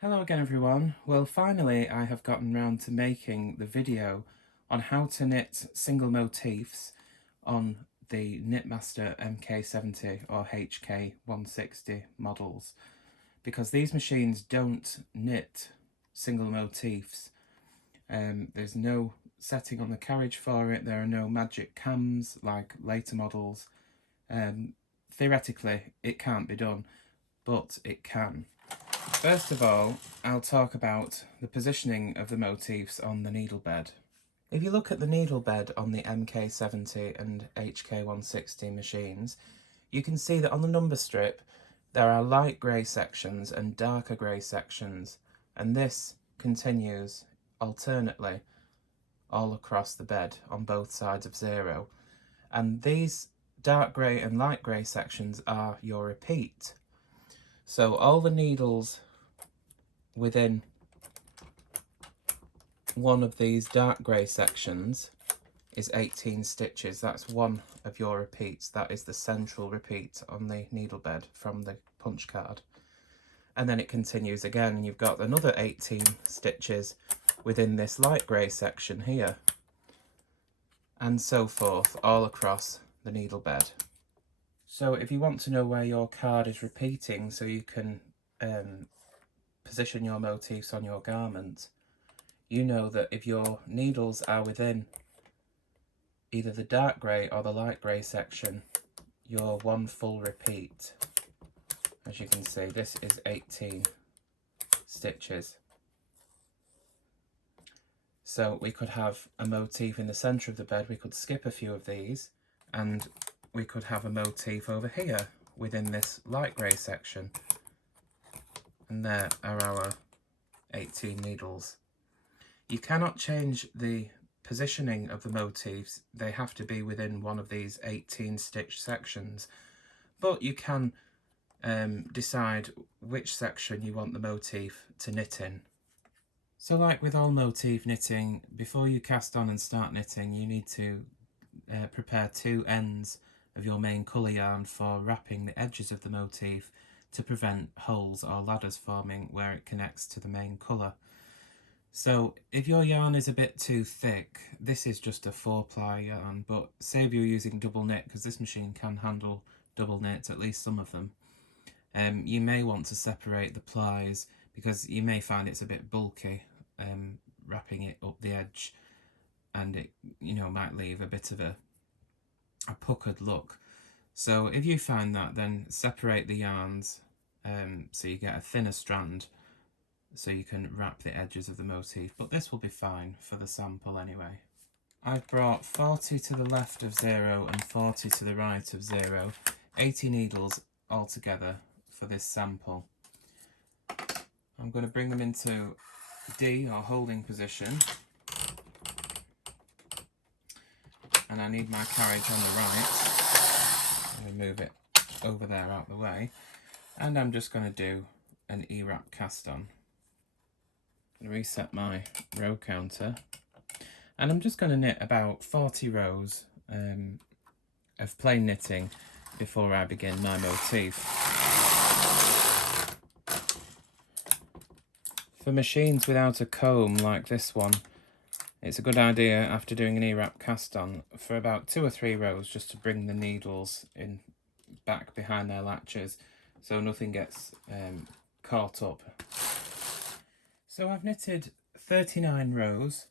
Hello again everyone. Well, finally I have gotten round to making the video on how to knit single motifs on the Knitmaster MK-70 or HK-160 models, because these machines don't knit single motifs. There's no setting on the carriage for it, there are no magic cams like later models. Theoretically it can't be done, but it can. First of all, I'll talk about the positioning of the motifs on the needle bed. If you look at the needle bed on the MK-70 and HK-160 machines, you can see that on the number strip there are light grey sections and darker grey sections, and this continues alternately all across the bed on both sides of 0. And these dark grey and light grey sections are your repeat. So all the needles within one of these dark grey sections is 18 stitches. That's one of your repeats. That is the central repeat on the needle bed from the punch card. And then it continues again, and you've got another 18 stitches within this light grey section here, and so forth all across the needle bed. So if you want to know where your card is repeating so you can position your motifs on your garment, you know that if your needles are within either the dark grey or the light grey section, you're one full repeat. As you can see, this is 18 stitches. So we could have a motif in the centre of the bed, we could skip a few of these, and we could have a motif over here within this light grey section. And there are our 18 needles. You cannot change the positioning of the motifs, they have to be within one of these 18 stitch sections, but you can decide which section you want the motif to knit in. So like with all motif knitting, before you cast on and start knitting, you need to prepare two ends of your main colour yarn for wrapping the edges of the motif to prevent holes or ladders forming where it connects to the main colour. So if your yarn is a bit too thick, this is just a 4-ply yarn, but say if you're using double knit, because this machine can handle double knit, at least some of them, you may want to separate the plies because you may find it's a bit bulky wrapping it up the edge, and it might leave a bit of a puckered look. So if you find that, then separate the yarns so you get a thinner strand so you can wrap the edges of the motif, but this will be fine for the sample anyway. I've brought 40 to the left of 0 and 40 to the right of 0, 80 needles altogether for this sample. I'm going to bring them into D or holding position, and I need my carriage on the right. I'm going to move it over there out the way, and I'm just going to do an E-wrap cast on. Reset my row counter, and I'm just going to knit about 40 rows of plain knitting before I begin my motif. For machines without a comb like this one, it's a good idea after doing an E-wrap cast on for about 2 or 3 rows just to bring the needles in back behind their latches so nothing gets caught up. So I've knitted 39 rows,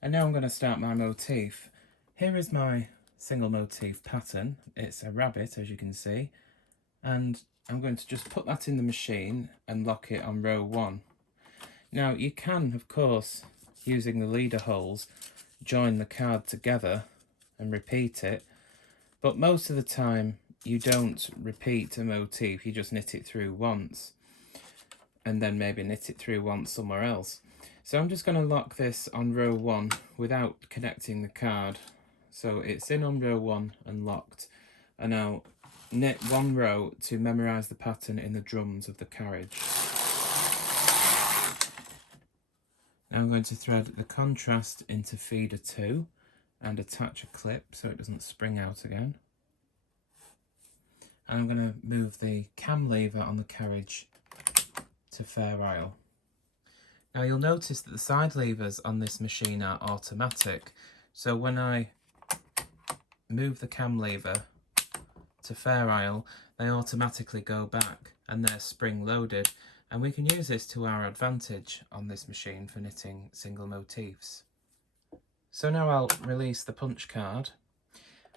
and now I'm going to start my motif. Here is my single motif pattern. It's a rabbit, as you can see, and I'm going to just put that in the machine and lock it on row 1. Now you can, of course, using the leader holes, join the card together and repeat it, but most of the time you don't repeat a motif, you just knit it through once and then maybe knit it through once somewhere else. So I'm just going to lock this on row 1 without connecting the card, so it's in on row 1 and locked, and I'll knit 1 row to memorise the pattern in the drums of the carriage. Now I'm going to thread the contrast into feeder 2 and attach a clip so it doesn't spring out again. And I'm going to move the cam lever on the carriage to Fair Isle. Now you'll notice that the side levers on this machine are automatic, so when I move the cam lever to fair isle, they automatically go back and they're spring loaded, and we can use this to our advantage on this machine for knitting single motifs. So now I'll release the punch card,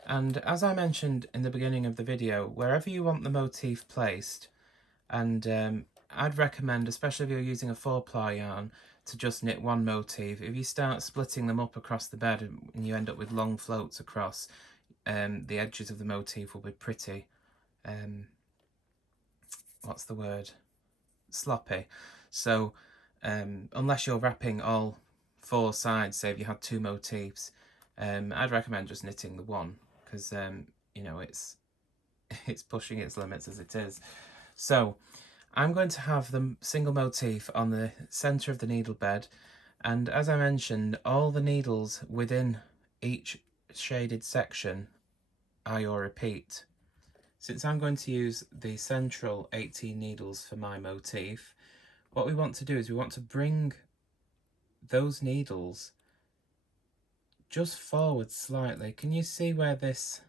and as I mentioned in the beginning of the video, wherever you want the motif placed, and I'd recommend, especially if you're using a 4-ply yarn, to just knit one motif. If you start splitting them up across the bed and you end up with long floats across, the edges of the motif will be pretty, what's the word, sloppy. So unless you're wrapping all 4 sides, say if you had 2 motifs, I'd recommend just knitting the one, because you know, it's pushing its limits as it is. So I'm going to have the single motif on the centre of the needle bed, and as I mentioned, all the needles within each shaded section are your repeat. Since I'm going to use the central 18 needles for my motif, what we want to do is we want to bring those needles just forward slightly. Can you see where this,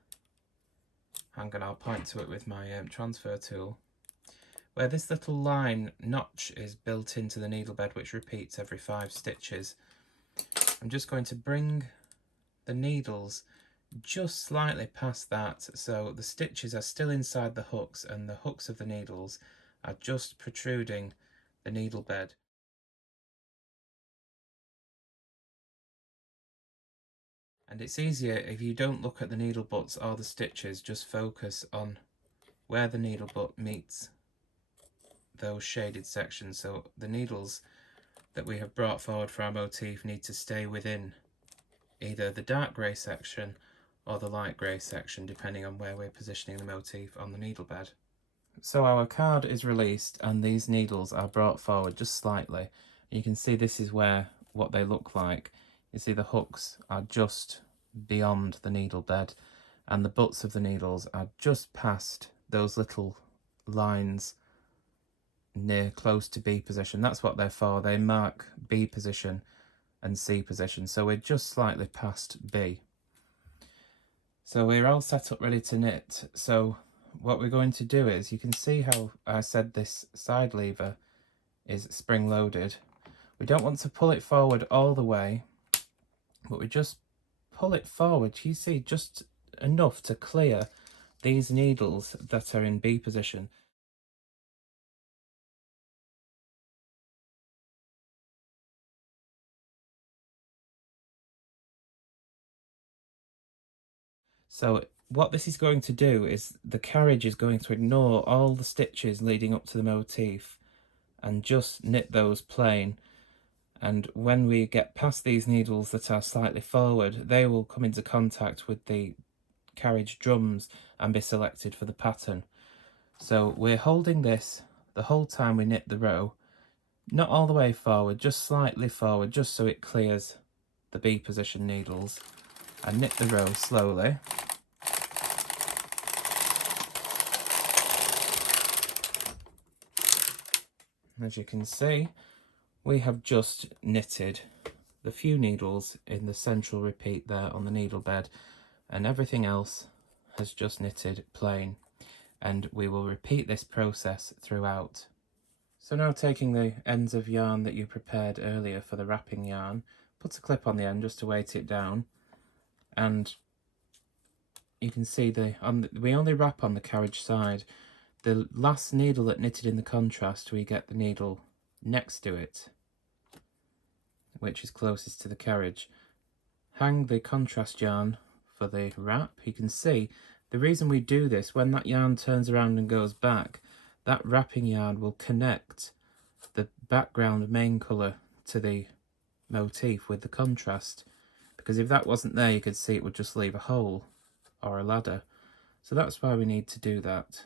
hang on, I'll point to it with my transfer tool, where this little line notch is built into the needle bed, which repeats every 5 stitches. I'm just going to bring the needles just slightly past that, so the stitches are still inside the hooks and the hooks of the needles are just protruding the needle bed. And it's easier if you don't look at the needle butts or the stitches, just focus on where the needle butt meets those shaded sections. So the needles that we have brought forward for our motif need to stay within either the dark grey section or the light grey section, depending on where we're positioning the motif on the needle bed. So our card is released and these needles are brought forward just slightly. You can see this is what they look like. You see the hooks are just beyond the needle bed and the butts of the needles are just past those little lines near close to B position. That's what they're for. They mark B position and C position. So we're just slightly past B. So we're all set up ready to knit. So what we're going to do is, you can see how I said this side lever is spring loaded. We don't want to pull it forward all the way, but we just pull it forward, you see, just enough to clear these needles that are in B position. So what this is going to do is the carriage is going to ignore all the stitches leading up to the motif and just knit those plain. And when we get past these needles that are slightly forward, they will come into contact with the carriage drums and be selected for the pattern. So we're holding this the whole time we knit the row, not all the way forward, just slightly forward, just so it clears the B position needles, and knit the row slowly. As you can see, we have just knitted the few needles in the central repeat there on the needle bed, and everything else has just knitted plain, and we will repeat this process throughout. So now, taking the ends of yarn that you prepared earlier for the wrapping yarn, put a clip on the end just to weight it down, and you can see we only wrap on the carriage side. The last needle that knitted in the contrast, we get the needle next to it, which is closest to the carriage. Hang the contrast yarn for the wrap. You can see the reason we do this, when that yarn turns around and goes back, that wrapping yarn will connect the background main colour to the motif with the contrast, because if that wasn't there, you could see it would just leave a hole or a ladder. So that's why we need to do that.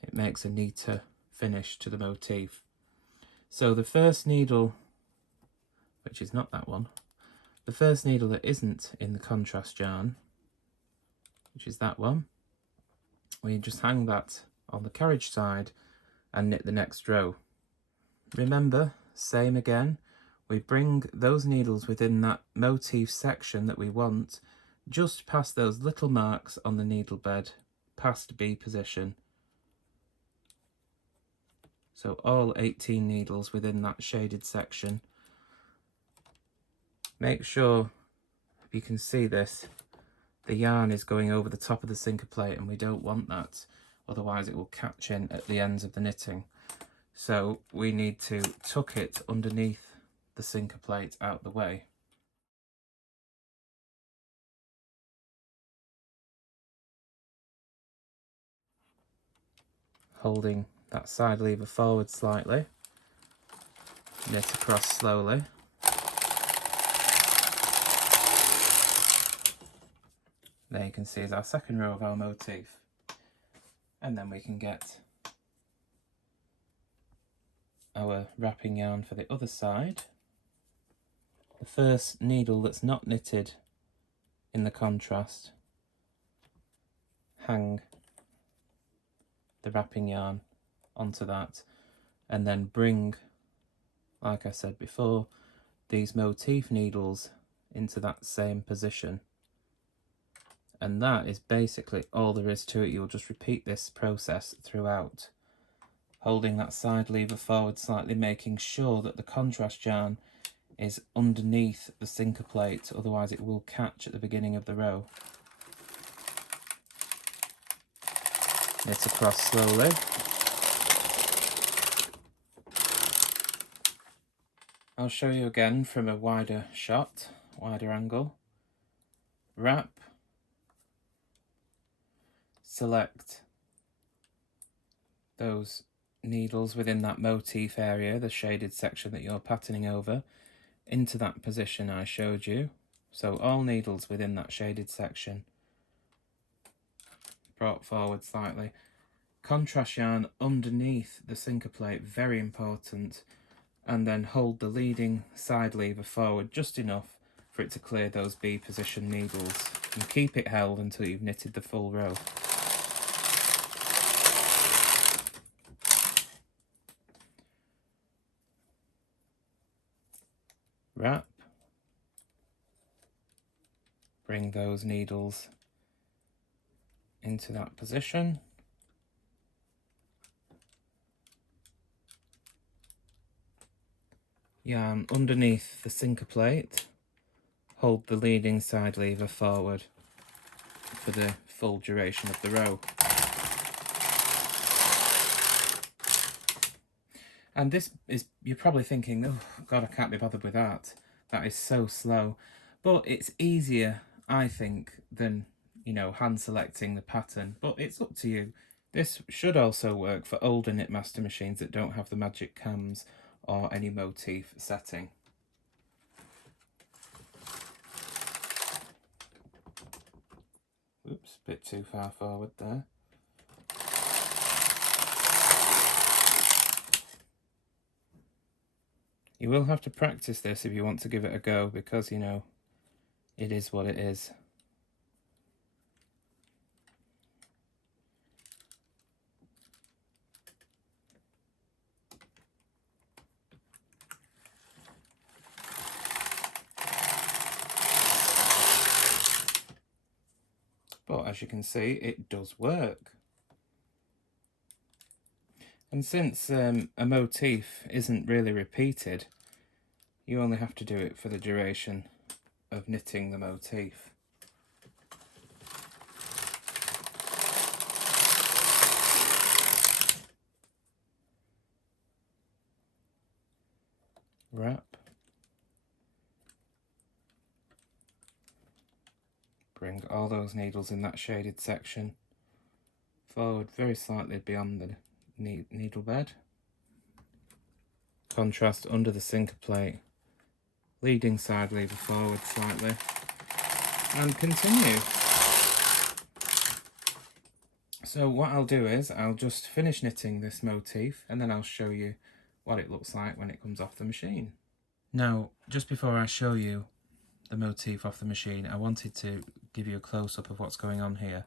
It makes a neater finish to the motif. So the first needle, which is not that one, the first needle that isn't in the contrast yarn, which is that one, we just hang that on the carriage side and knit the next row. Remember, same again. We bring those needles within that motif section that we want, just past those little marks on the needle bed, past B position. So all 18 needles within that shaded section. Make sure, if you can see this, the yarn is going over the top of the sinker plate, and we don't want that, otherwise it will catch in at the ends of the knitting. So we need to tuck it underneath the sinker plate out the way. Holding that side lever forward slightly, knit across slowly. There you can see is our second row of our motif. And then we can get our wrapping yarn for the other side. The first needle that's not knitted in the contrast, hang the wrapping yarn onto that, and then bring, like I said before, these motif needles into that same position. And that is basically all there is to it. You'll just repeat this process throughout, holding that side lever forward slightly, making sure that the contrast yarn is underneath the sinker plate, otherwise it will catch at the beginning of the row. Knit across slowly. I'll show you again from a wider shot, wider angle. Wrap, select those needles within that motif area, the shaded section that you're patterning over, into that position I showed you. So all needles within that shaded section, brought forward slightly. Contrast yarn underneath the sinker plate, very important, and then hold the leading side lever forward just enough for it to clear those B position needles, and keep it held until you've knitted the full row. Wrap, bring those needles into that position. Yarn underneath the sinker plate, hold the leading side lever forward for the full duration of the row. And this is, you're probably thinking, oh God, I can't be bothered with that. That is so slow. But it's easier, I think, than, you know, hand selecting the pattern. But it's up to you. This should also work for older Knitmaster machines that don't have the magic cams or any motif setting. Oops, a bit too far forward there. You will have to practice this if you want to give it a go, because, you know, it is what it is. But as you can see, it does work. And since a motif isn't really repeated, you only have to do it for the duration of knitting the motif. Wrap. Bring all those needles in that shaded section forward very slightly beyond the needle bed. Contrast under the sinker plate, leading side lever forward slightly, and continue. So what I'll do is I'll just finish knitting this motif, and then I'll show you what it looks like when it comes off the machine. Now, just before I show you the motif off the machine, I wanted to give you a close-up of what's going on here.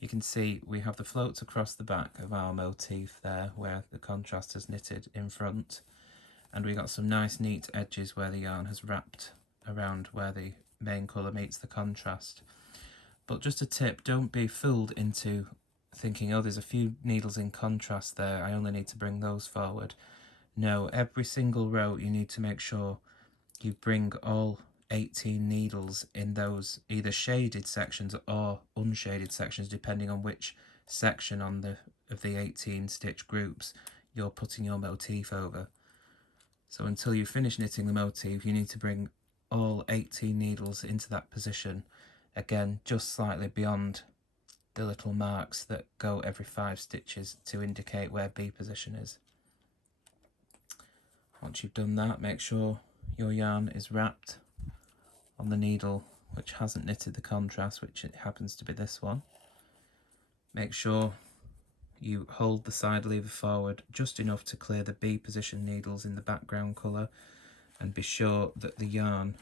You can see we have the floats across the back of our motif there, where the contrast is knitted in front, and we got some nice neat edges where the yarn has wrapped around where the main colour meets the contrast. But just a tip, don't be fooled into thinking, oh, there's a few needles in contrast there, I only need to bring those forward. No, every single row you need to make sure you bring all 18 needles in those either shaded sections or unshaded sections, depending on which section of the 18 stitch groups you're putting your motif over. So until you finish knitting the motif, you need to bring all 18 needles into that position, again just slightly beyond the little marks that go every 5 stitches to indicate where B position is. Once you've done that, make sure your yarn is wrapped on the needle which hasn't knitted the contrast, which it happens to be this one. Make sure you hold the side lever forward just enough to clear the B position needles in the background colour, and be sure that the yarn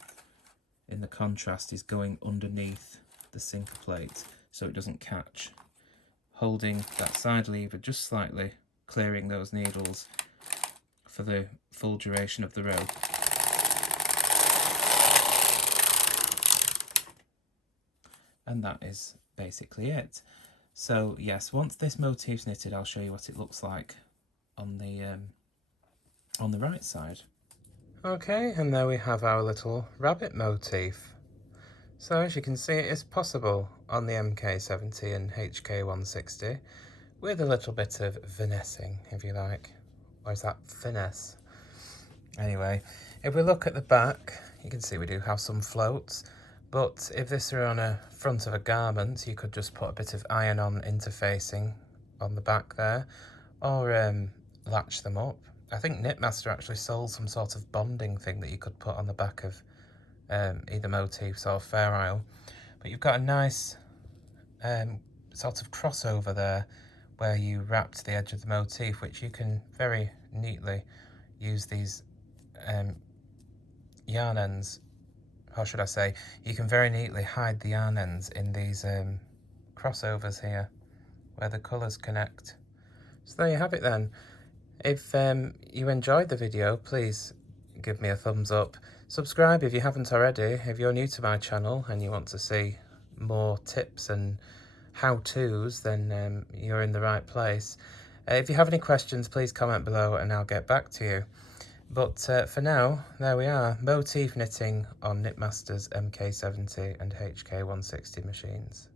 in the contrast is going underneath the sinker plate so it doesn't catch. Holding that side lever just slightly, clearing those needles for the full duration of the row. And that is basically it. So yes, once this motif's knitted, I'll show you what it looks like on the right side. Okay, and there we have our little rabbit motif. So as you can see, it is possible on the MK-70 and HK-160 with a little bit of finessing, if you like. Or is that finesse? Anyway, if we look at the back, you can see we do have some floats, but if this were on a front of a garment, you could just put a bit of iron-on interfacing on the back there, or latch them up. I think Knitmaster actually sold some sort of bonding thing that you could put on the back of either Motifs or Fair Isle. But you've got a nice sort of crossover there where you wrapped the edge of the motif, which you can very neatly use these yarn ends, how should I say, you can very neatly hide the yarn ends in these crossovers here where the colours connect. So there you have it then. If you enjoyed the video, please give me a thumbs up. Subscribe if you haven't already. If you're new to my channel and you want to see more tips and how-tos, then you're in the right place. If you have any questions, please comment below and I'll get back to you. But for now, there we are, motif knitting on Knitmaster's MK-70 and HK-160 machines.